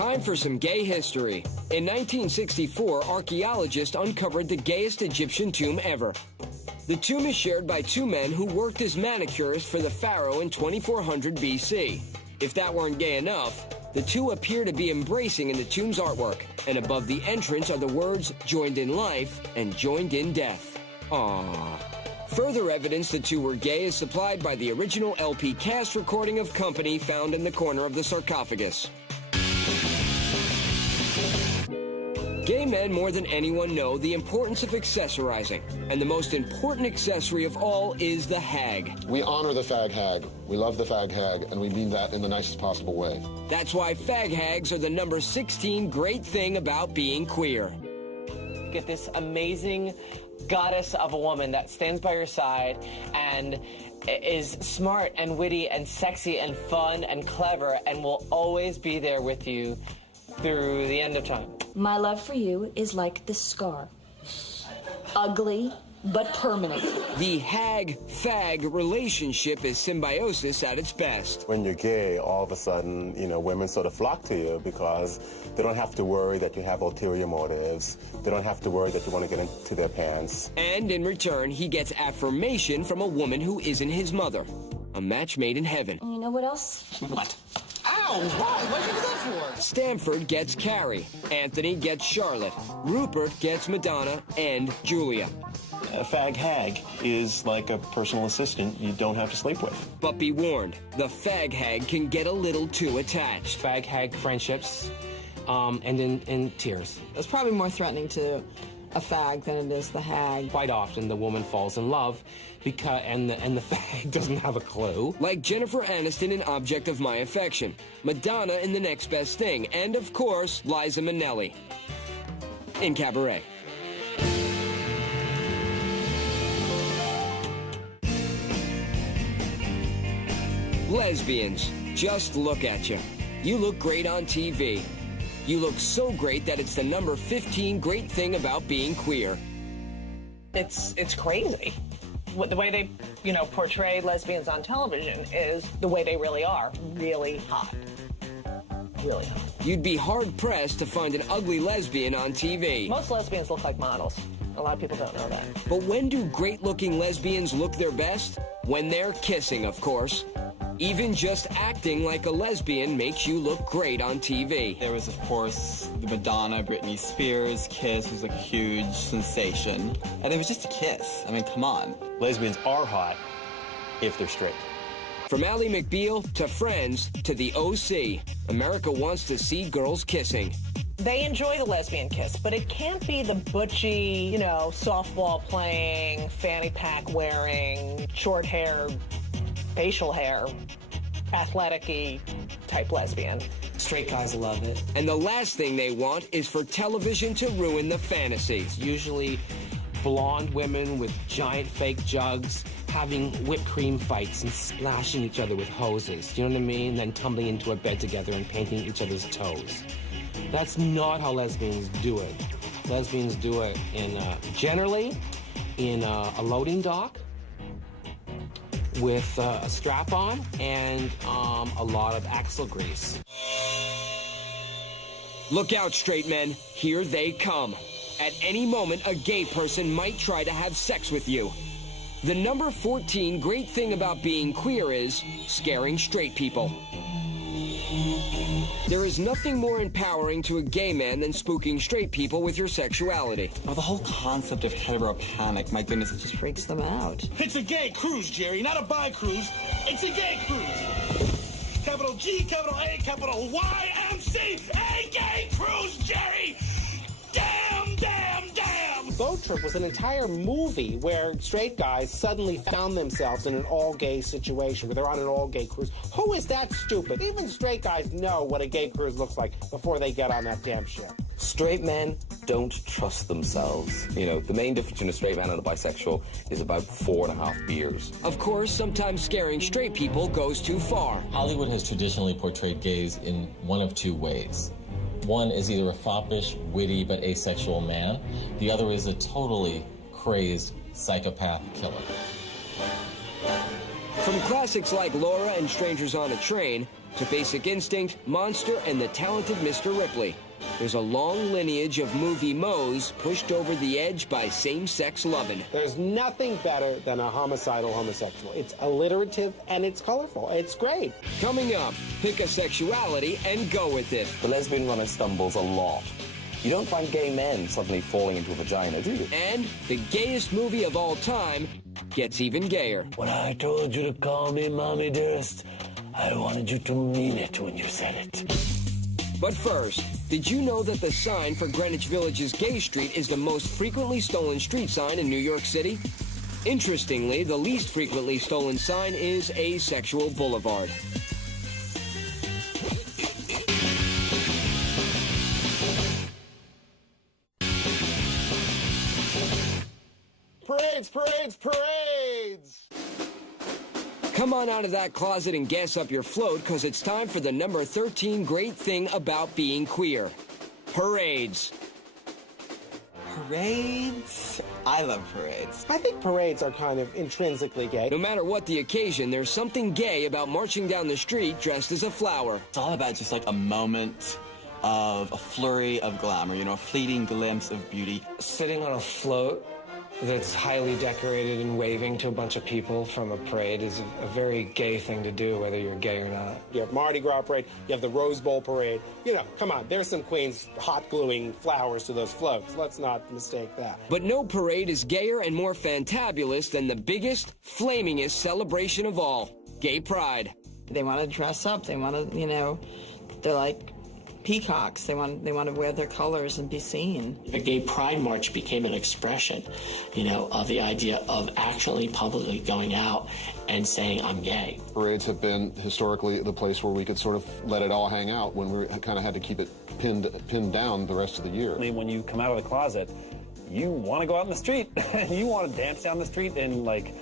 Time for some gay history. In 1964, archaeologists uncovered the gayest Egyptian tomb ever. The tomb is shared by two men who worked as manicurists for the pharaoh in 2400 BC. If that weren't gay enough, the two appear to be embracing in the tomb's artwork, and above the entrance are the words "joined in life" and "joined in death." Aww. Further evidence the two were gay is supplied by the original LP cast recording of Company found in the corner of the sarcophagus. Gay men more than anyone know the importance of accessorizing, and the most important accessory of all is the hag. We honor the fag hag, we love the fag hag, and we mean that in the nicest possible way. That's why fag hags are the number 16 great thing about being queer. Get this amazing goddess of a woman that stands by your side and is smart and witty and sexy and fun and clever and will always be there with you through the end of time. My love for you is like this scar. Ugly, but permanent. The hag-fag relationship is symbiosis at its best. When you're gay, all of a sudden, women sort of flock to you because they don't have to worry that you have ulterior motives. They don't have to worry that you want to get into their pants. And in return, he gets affirmation from a woman who isn't his mother. A match made in heaven. You know what else? What? Ow! Why? What'd you do that for? Stanford gets Carrie. Anthony gets Charlotte. Rupert gets Madonna and Julia. A fag hag is like a personal assistant you don't have to sleep with. But be warned, the fag hag can get a little too attached. Fag hag friendships end in tears. It's probably more threatening to a fag than it is the hag. Quite often the woman falls in love because and the fag doesn't have a clue. Like Jennifer Aniston in Object of My Affection, Madonna in The Next Best Thing, and of course, Liza Minnelli in Cabaret. Lesbians, just look at you. You look great on TV. You look so great that it's the number 15 great thing about being queer. It's crazy. The way they, portray lesbians on television is the way they really are. Really hot. Really hot. You'd be hard-pressed to find an ugly lesbian on TV. Most lesbians look like models. A lot of people don't know that. But when do great-looking lesbians look their best? When they're kissing, of course. Even just acting like a lesbian makes you look great on TV. There was, of course, the Madonna, Britney Spears kiss was like a huge sensation. And it was just a kiss. I mean, come on. Lesbians are hot if they're straight. From Ally McBeal to Friends to the OC, America wants to see girls kissing. They enjoy the lesbian kiss, but it can't be the butchy, softball playing, fanny pack wearing, short hair, facial hair, athletic-y type lesbian. Straight guys love it. And the last thing they want is for television to ruin the fantasy. It's usually blonde women with giant fake jugs having whipped cream fights and splashing each other with hoses. Do you know what I mean? Then tumbling into a bed together and painting each other's toes. That's not how lesbians do it. Lesbians do it generally in a loading dock with a strap-on and a lot of axle grease. Look out, straight men. Here they come. At any moment, a gay person might try to have sex with you. The number 14 great thing about being queer is scaring straight people. There is nothing more empowering to a gay man than spooking straight people with your sexuality. Oh, the whole concept of hetero panic, my goodness, it just Freaks them out. It's a gay cruise, Jerry, not a bi cruise. It's a gay cruise. Capital G, capital A, capital Y, M, C, A, gay cruise, Jerry! Damn, damn, damn! Boat Trip was an entire movie where straight guys suddenly found themselves in an all-gay situation, where they're on an all-gay cruise. Who is that stupid? Even straight guys know what a gay cruise looks like before they get on that damn ship. Straight men don't trust themselves. The main difference between a straight man and a bisexual is about 4.5 beers. Of course, sometimes scaring straight people goes too far. Hollywood has traditionally portrayed gays in one of two ways. One is either a foppish, witty, but asexual man. The other is a totally crazed psychopath killer. From classics like Laura and Strangers on a Train to Basic Instinct, Monster, and the talented Mr. Ripley. There's a long lineage of movie mo's pushed over the edge by same-sex lovin'. There's nothing better than a homicidal homosexual. It's alliterative and it's colorful. It's great. Coming up, pick a sexuality and go with it. The lesbian runner stumbles a lot. You don't find gay men suddenly falling into a vagina, do you? And the gayest movie of all time gets even gayer. When I told you to call me Mommy Dearest, I wanted you to mean it when you said it. But first, did you know that the sign for Greenwich Village's Gay Street is the most frequently stolen street sign in New York City? Interestingly, the least frequently stolen sign is Asexual Boulevard. Parades, parades, parades! Come on out of that closet and gas up your float, because it's time for the number 13 great thing about being queer. Parades. Parades? I love parades. I think parades are kind of intrinsically gay. No matter what the occasion, there's something gay about marching down the street dressed as a flower. It's all about just like a moment of a flurry of glamour, you know, a fleeting glimpse of beauty. Sitting on a float that's highly decorated and waving to a bunch of people from a parade is a very gay thing to do, whether you're gay or not. You have Mardi Gras parade, you have the Rose Bowl parade. You know, come on, there's some queens hot gluing flowers to those floats. Let's not mistake that. But no parade is gayer and more fantabulous than the biggest, flamingest celebration of all, Gay Pride. They want to dress up. They want to, you know, they're like peacocks. They want to wear their colors and be seen. The Gay Pride March became an expression, you know, of the idea of actually publicly going out and saying, I'm gay. Parades have been historically the place where we could sort of let it all hang out when we kind of had to keep it pinned down the rest of the year. When you come out of the closet, you want to go out in the street. You want to dance down the street in, like,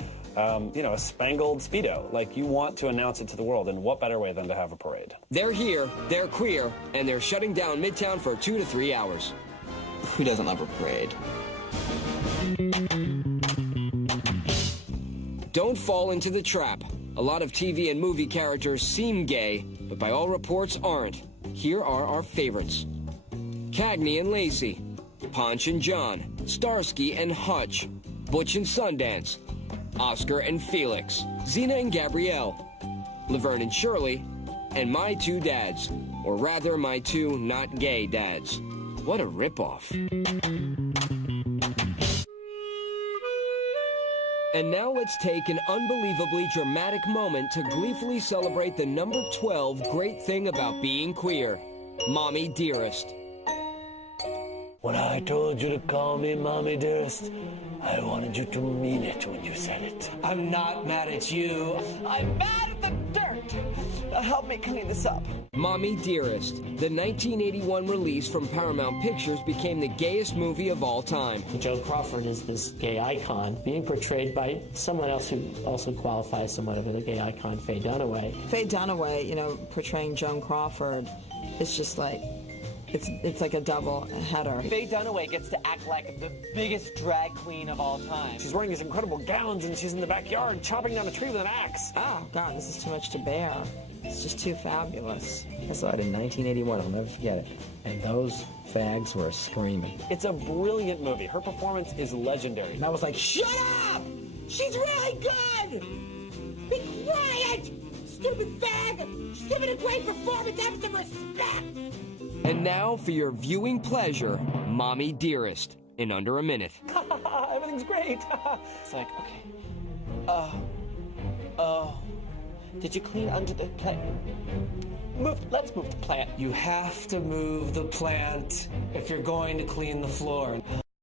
you know, a spangled Speedo. Like, you want to announce it to the world, and what better way than to have a parade? They're here, they're queer, and they're shutting down Midtown for 2 to 3 hours. Who doesn't love a parade? Don't fall into the trap. A lot of TV and movie characters seem gay, but by all reports aren't. Here are our favorites. Cagney and Lacey, Ponch and John, Starsky and Hutch, Butch and Sundance, Oscar and Felix, Xena and Gabrielle, Laverne and Shirley, and my two dads, or rather my two not gay dads. What a ripoff. And now let's take an unbelievably dramatic moment to gleefully celebrate the number 12 great thing about being queer, Mommy Dearest. When I told you to call me Mommy Dearest, I wanted you to mean it when you said it. I'm not mad at you. I'm mad at the dirt. Now help me clean this up. Mommy Dearest, the 1981 release from Paramount Pictures, became the gayest movie of all time. Joan Crawford is this gay icon being portrayed by someone else who also qualifies somewhat of a gay icon, Faye Dunaway. Faye Dunaway, you know, portraying Joan Crawford, it's just like, it's like a double header. Faye Dunaway gets to act like the biggest drag queen of all time. She's wearing these incredible gowns, and she's in the backyard chopping down a tree with an axe. Oh, God, this is too much to bear. It's just too fabulous. I saw it in 1981. I'll never forget it. And those fags were screaming. It's a brilliant movie. Her performance is legendary. And I was like, Shut up! She's really good! Be quiet! Stupid fag! She's giving a great performance! Have some respect! And now for your viewing pleasure, Mommy Dearest, in under a minute. Everything's great. It's like, okay. Did you clean under the plant? Let's move the plant. You have to move the plant if you're going to clean the floor.